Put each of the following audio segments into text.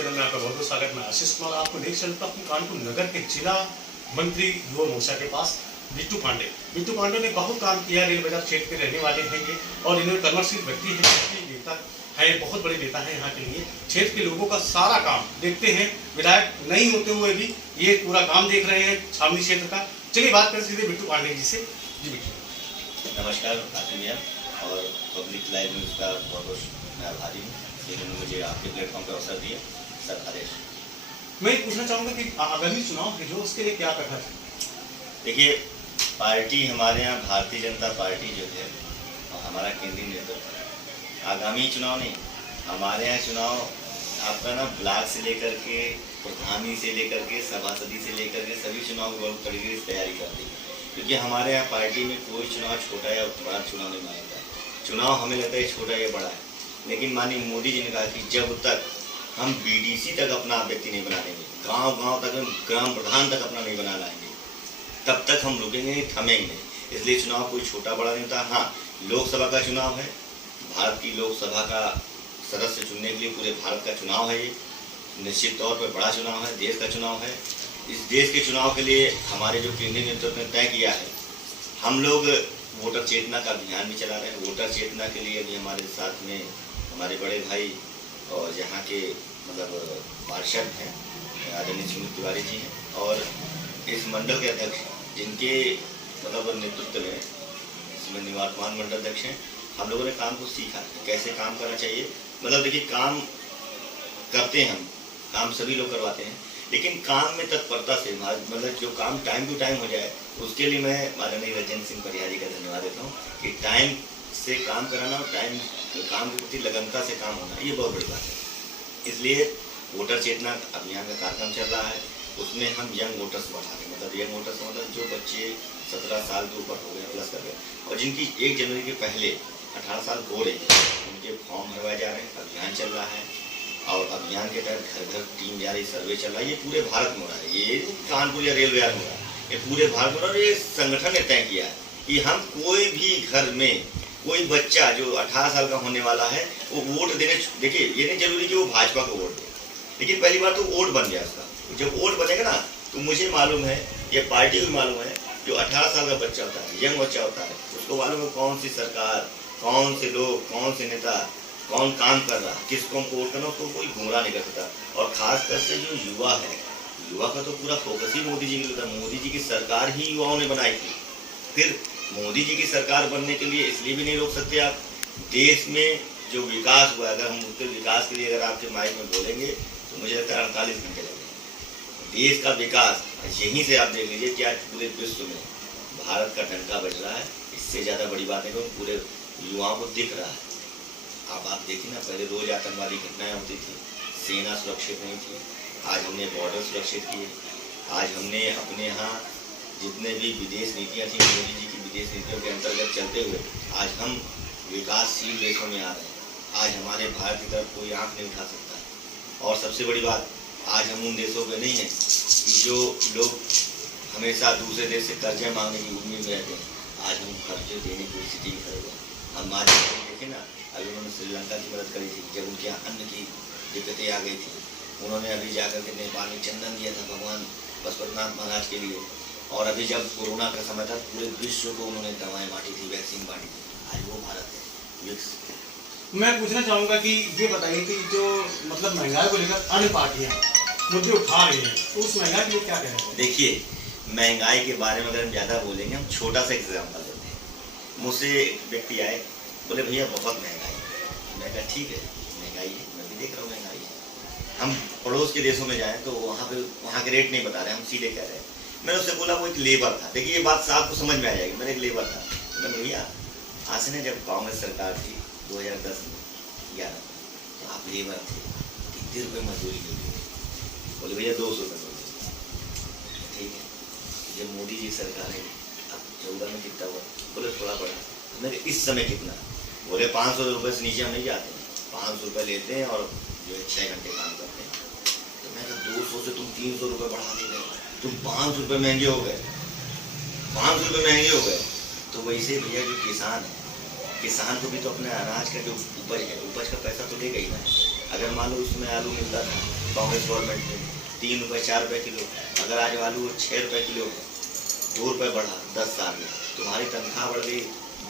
Channel में आपका बहुत बहुत स्वागत। मैं आशीष कुमार आपको लेकर चलता हूँ कानपुर नगर के जिला मंत्री युवा मोर्चा के पास बिट्टू पांडे ने बहुत काम किया। रेल बाजार क्षेत्र के रहने वाले हैं ये और इन्होंने कर्मशील व्यक्ति है, नेता है, बहुत बड़े नेता है। यहाँ के लिए क्षेत्र के लोगों का सारा काम देखते हैं। विधायक नहीं होते हुए भी ये पूरा काम देख रहे हैं छावनी क्षेत्र का। चलिए बात करें सीधे बिट्टू पांडे जी से। जी बिट्टू नमस्कार भैया और पब्लिक लाइव न्यूज़ का बहुत बहुत मैं आभारी हूँ जिन्होंने मुझे आपके प्लेटफॉर्म पर अवसर दिया। सर आदेश मैं पूछना चाहूँगा कि आगामी चुनाव है जो उसके लिए क्या करना है। देखिए, पार्टी हमारे यहाँ भारतीय जनता पार्टी जो है और हमारा केंद्रीय नेतृत्व आगामी चुनाव नहीं, हमारे यहाँ चुनाव आपका ना ब्लॉक से लेकर के प्रधानी से लेकर के सभासदी से लेकर के सभी चुनाव बहुत तरीके से तैयारी करती है, क्योंकि हमारे यहाँ पार्टी में कोई चुनाव छोटा या बड़ा चुनाव नहीं मानता है। चुनाव हमें लगता है छोटा या बड़ा है, लेकिन माननीय मोदी जी ने कहा कि जब तक हम बीडीसी तक अपना व्यक्ति नहीं बना देंगे, गांव तक ग्राम प्रधान तक अपना नहीं बना लाएंगे, तब तक हम रुकेंगे नहीं, थमेंगे नहीं। इसलिए चुनाव कोई छोटा बड़ा नहीं होता। हाँ, लोकसभा का चुनाव है, भारत की लोकसभा का सदस्य चुनने के लिए पूरे भारत का चुनाव है। ये निश्चित तौर पर बड़ा चुनाव है, देश का चुनाव है। इस देश के चुनाव के लिए हमारे जो केंद्रीय नेतृत्व ने तय किया है, हम लोग वोटर चेतना का अभियान भी चला रहे हैं। वोटर चेतना के लिए अभी हमारे साथ में हमारे बड़े भाई और यहाँ के मतलब पार्षद हैं आदरणीय सुनील तिवारी जी हैं, और इस मंडल के अध्यक्ष जिनके मतलब नेतृत्व में इसमें निवर्तमान मंडल अध्यक्ष हैं। हम लोगों ने काम को सीखा कैसे काम करना चाहिए। मतलब देखिए, काम करते हैं हम, काम सभी लोग करवाते हैं, लेकिन काम में तत्परता से मतलब जो काम टाइम टू टाइम हो जाए, उसके लिए मैं माननीय रजन सिंह परिहारी का धन्यवाद देता हूँ कि टाइम से काम कराना और काम के प्रति लगनता से काम होना, ये बहुत बड़ी बात है। इसलिए वोटर चेतना अभियान का कार्यक्रम चल रहा है, उसमें हम यंग वोटर्स बढ़ा रहे हैं। मतलब यंग वोटर्स मतलब जो बच्चे 17 साल के ऊपर हो गए, प्लस कर गए, और जिनकी 1 जनवरी के पहले 18 साल हो रही है, उनके फॉर्म भरवाए जा रहे हैं। अभियान चल रहा है और अभियान के तहत घर घर टीम जा रही, सर्वे चल रहा है। ये पूरे भारत में हो रहा है, ये कानपुर या रेलवे में हो रहा है, ये पूरे भारत में हो रहा है। ये संगठन ने तय किया है कि हम कोई भी घर में कोई बच्चा जो 18 साल का होने वाला है वो वोट देने, देखिए ये नहीं जरूरी कि वो भाजपा को वोट दे, लेकिन पहली बार तो वोट बन गया उसका। जब वोट बनेगा ना, तो मुझे मालूम है, ये पार्टी को मालूम है, जो 18 साल का बच्चा होता है, यंग बच्चा होता है, उसको मालूम है कौन सी सरकार, कौन से लोग, कौन से नेता, कौन काम कर रहा है, किसको हमको वोट करना, उसको कोई गुमराह नहीं कर सकता। और खासकर से जो युवा है, युवा का तो पूरा फोकस ही मोदी जी के लिए था। मोदी जी की सरकार ही युवाओं ने बनाई थी। फिर मोदी जी की सरकार बनने के लिए इसलिए भी नहीं रोक सकते आप। देश में जो विकास हुआ, अगर हम उसके विकास के लिए अगर आपके माइक में बोलेंगे तो मुझे लगता है 48 घंटे लगेंगे। देश का विकास यहीं से आप देख लीजिए कि आज पूरे विश्व में भारत का डंका बज रहा है। इससे ज़्यादा बड़ी बात है कि पूरे युवाओं को दिख रहा है। अब आप देखिए ना, पहले रोज आतंकवादी घटनाएं होती थी, सेना सुरक्षित नहीं थी। आज हमने बॉर्डर सुरक्षित किए। आज हमने अपने यहाँ जितने भी विदेश नीतियाँ थी, मोदी जी की विदेश नीतियों के अंतर्गत चलते हुए आज हम विकासशील देशों में आ रहे हैं। आज हमारे भारत की तरफ कोई आंख नहीं उठा सकता। और सबसे बड़ी बात, आज हम उन देशों में नहीं हैं कि जो लोग हमेशा दूसरे देश से कर्जे मांगने की उम्मीद में रहते हैं। आज हम कर्जे देने की स्थिति में खड़े हुए। हम आज देखें ना, अभी उन्होंने श्रीलंका की मदद करी थी जब उनके यहाँ अन्न की दिक्कतें आ गई थी। उन्होंने अभी जाकर के नेपाल में चंदन दिया था भगवान पशुपतिनाथ महाराज के लिए। और अभी जब कोरोना का समय था, पूरे विश्व को उन्होंने दवाएं बांटी थी, वैक्सीन बांटी थी। आज वो भारत है। मैं पूछना चाहूँगा कि ये बताइए कि जो मतलब महंगाई को लेकर अन्य पार्टियाँ मुद्दे उठा रही हैं, तो उस महंगाई के लिए क्या कहना है? देखिए, महंगाई के बारे में अगर हम ज़्यादा बोलेंगे, हम छोटा सा एग्जाम्पल देते हैं। मुझसे एक व्यक्ति आए, बोले भैया बहुत महंगाई है। मैं कहा ठीक है, महंगाई है, मैं भी देख रहा हूँ महंगाई है। हम पड़ोस के देशों में जाएँ तो वहाँ के रेट नहीं बता रहे, हम सीधे कह रहे हैं। मैंने उससे बोला, वो एक लेबर था। देखिए ये बात आपको समझ में आ जाएगी। मैंने एक लेबर था, मैंने भैया आज से ना जब कांग्रेस सरकार थी 2010-11, तो आप लेबर थे, कितने रुपये मजदूरी मिलती थी? बोले भैया 200 रुपये मजदूरी। ठीक है, जब मोदी जी सरकार है, अब 14 में कितना हुआ? बोले थोड़ा बढ़ा। मैंने इस समय कितना? बोले 500 रुपये से नीचे हम नहीं जाते हैं, 500 रुपये लेते हैं और जो है 6 घंटे काम करते हैं। तो मैं 200 से तुम 300 रुपये बढ़ा दे रहे हो, तुम 500 रुपये महंगे हो गए, 500 रुपये महंगे हो गए। तो वैसे भैया जो किसान है, किसान को भी तो अपने अनाज का जो उपज है, उपज का पैसा तो देगा ही ना। अगर मान लो उसमें आलू मिलता था कांग्रेस गवर्नमेंट में 3 रुपये 4 रुपये किलो, अगर आज आलू 6 रुपये किलो, 2 रुपये बढ़ा 10 साल में, तुम्हारी तनख्वाह बढ़ गई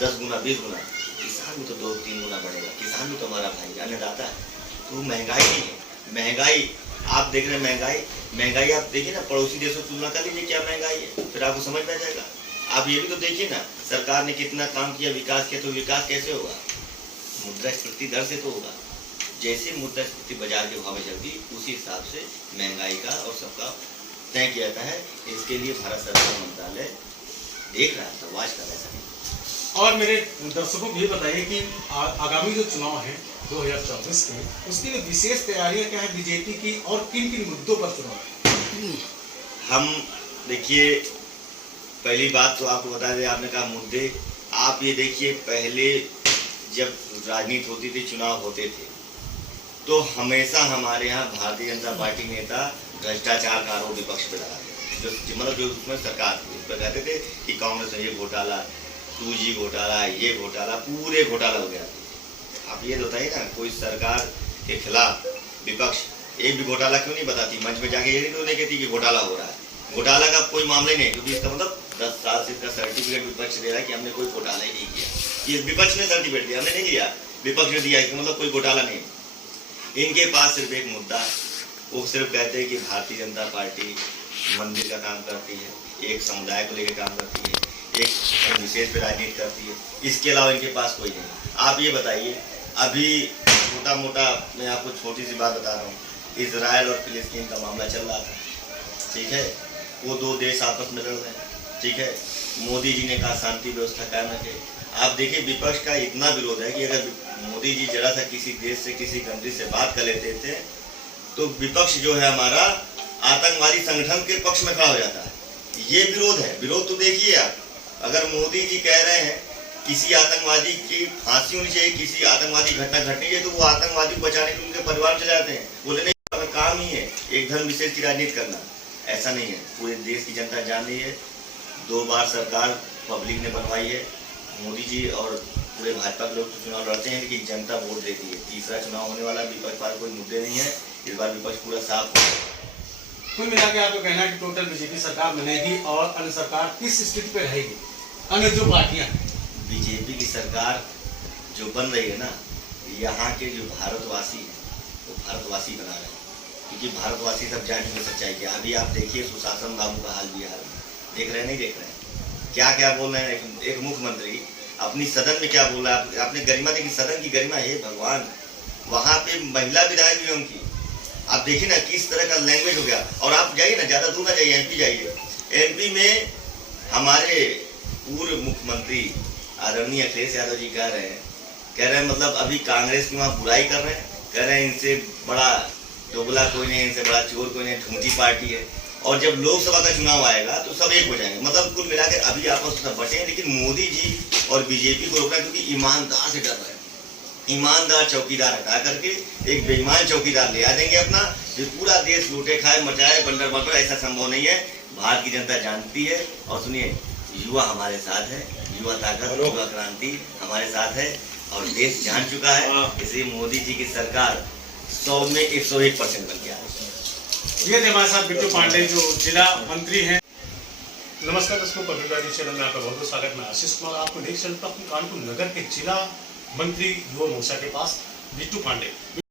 10 गुना 20 गुना, किसान भी तो 2-3 गुना बढ़ेगा। किसान भी तो हमारा भाई अन्नदाता है। तो महंगाई नहीं है, महंगाई आप देख रहे हैं, महंगाई आप देखिए ना, पड़ोसी देशों से तुलना कर लीजिए क्या महंगाई है, फिर आपको समझ में आ जाएगा। आप ये भी तो देखिए ना, सरकार ने कितना काम किया, विकास किया, तो विकास कैसे होगा? मुद्रास्फीति दर से तो होगा। जैसे मुद्रास्फीति बाजार के भाव में चलती, उसी हिसाब से महंगाई का और सबका तय किया जाता है। इसके लिए भारत सरकार मंत्रालय देख रहा है, वाच कर रहा है। और मेरे दर्शकों को ये बताइए कि आगामी जो चुनाव है 2024 के, उसकी लिए विशेष तैयारियां क्या है बीजेपी की, और किन किन मुद्दों पर चुनाव है? हम देखिए, पहली बात तो आपको बता दें, आपने कहा मुद्दे, आप ये देखिए, पहले जब राजनीति होती थी, चुनाव होते थे, तो हमेशा हमारे यहाँ भारतीय जनता पार्टी नेता भ्रष्टाचार का आरोप विपक्ष पे लगाते थे। जो मतलब जो उसमें सरकार थी, उस पर कहते थे कि कांग्रेस में ये घोटाला, 2G घोटाला, ये घोटाला, पूरे घोटाला हो गया। आप ये बताइए ना, कोई सरकार के खिलाफ विपक्ष एक भी घोटाला क्यों नहीं बताती? मंच में जाके ये तो नहीं कहती कि घोटाला हो रहा है। घोटाला का कोई मामला ही नहीं, क्योंकि इसका मतलब 10 साल से इसका सर्टिफिकेट विपक्ष दे रहा है कि हमने कोई घोटाला ही नहीं किया। ये विपक्ष ने सर्टिफिकेट दिया, हमने नहीं लिया, विपक्ष ने दिया, मतलब कोई घोटाला नहीं। इनके पास सिर्फ एक मुद्दा है, वो सिर्फ कहते हैं कि भारतीय जनता पार्टी मंदिर का काम करती है, एक समुदाय को लेकर काम करती है, एक विशेष पे राजनीति करती है, इसके अलावा इनके पास कोई नहीं। आप ये बताइए, अभी मोटा मोटा मैं आपको छोटी सी बात बता रहा हूँ, इजराइल और फिलिस्तीन का मामला चल रहा था, ठीक है, वो 2 देश आपस में लड़ रहे हैं, ठीक है, मोदी जी ने कहा शांति व्यवस्था कायम रखे। आप देखिए, विपक्ष का इतना विरोध है कि अगर मोदी जी जरा सा किसी देश से, किसी कंट्री से बात कर लेते थे, तो विपक्ष जो है हमारा आतंकवादी संगठन के पक्ष में खड़ा हो जाता है। ये विरोध है, विरोध तो देखिए आप, अगर मोदी जी कह रहे हैं किसी आतंकवादी की फांसी होनी चाहिए, किसी आतंकवादी घटना घटनी चाहिए, तो वो आतंकवादी को बचाने के लिए उनके परिवार चले जाते हैं, बोले नहीं काम ही है एक धर्म विशेष की राजनीति करना। ऐसा नहीं है, पूरे देश की जनता जान रही है। 2 बार सरकार पब्लिक ने बनवाई है, मोदी जी और पूरे भाजपा के लोग चुनाव लड़ते हैं, लेकिन जनता वोट देती है। तीसरा चुनाव होने वाला, विपक्ष पर कोई मुद्दे नहीं है, इस बार विपक्ष पूरा साफ है। कुल मिला के आपको कहना है कि टोटल बीजेपी सरकार बनेगी, और अन्य सरकार किस स्थिति पे रहेगी? अन्य जो पार्टियां हैं, बीजेपी की सरकार जो बन रही है ना, यहाँ के जो भारतवासी हैं वो भारतवासी बना रहे हैं, क्योंकि भारतवासी सब जान चुके सच्चाई के। अभी आप देखिए सुशासन बाबू का हाल बिहार में, देख रहे हैं नहीं देख रहे हैं, क्या क्या बोल रहे हैं। एक मुख्यमंत्री अपनी सदन में क्या बोल रहा है, आपने गरिमा देखी, सदन की गरिमा है भगवान, वहाँ पे महिला विधायक भी उनकी, आप देखिए ना किस तरह का लैंग्वेज हो गया। और आप जाइए ना, ज़्यादा दूर ना जाइए, MP जाइए, MP में हमारे पूर्व मुख्यमंत्री आदरणीय अखिलेश यादव जी कह रहे हैं मतलब अभी कांग्रेस की वहाँ बुराई कर रहे हैं, कह रहे हैं इनसे बड़ा दोगला कोई नहीं, इनसे बड़ा चोर कोई नहीं, झूठी पार्टी है। और जब लोकसभा का चुनाव आएगा तो सब एक हो जाएंगे। मतलब कुल मिलाकर अभी आपस में बटे हैं, लेकिन मोदी जी और बीजेपी को रोकना, क्योंकि ईमानदार से डर रहे हैं। ईमानदार चौकीदार हटा करके एक बेईमान चौकीदार ले आ देंगे अपना, जो पूरा देश लूटे खाए मचाए बंडर बंडर। ऐसा संभव नहीं है, भारत की जनता जानती है। और सुनिए, युवा हमारे साथ है, युवा ताकत, युवा क्रांति हमारे साथ है, और देश जान चुका है। इसलिए मोदी जी की सरकार 100 में 101% बन गया है। ये थे हमारे साथ बिट्टू पांडे, जो जिला मंत्री हैं। नमस्कार दोस्तों, पब्लिक चैनल में आपका बहुत बहुत स्वागत। मैं आशीष कुमार आपको देख चलता हूँ कानपुर नगर के जिला मंत्री युवा मोर्चा के पास बिट्टू पांडे।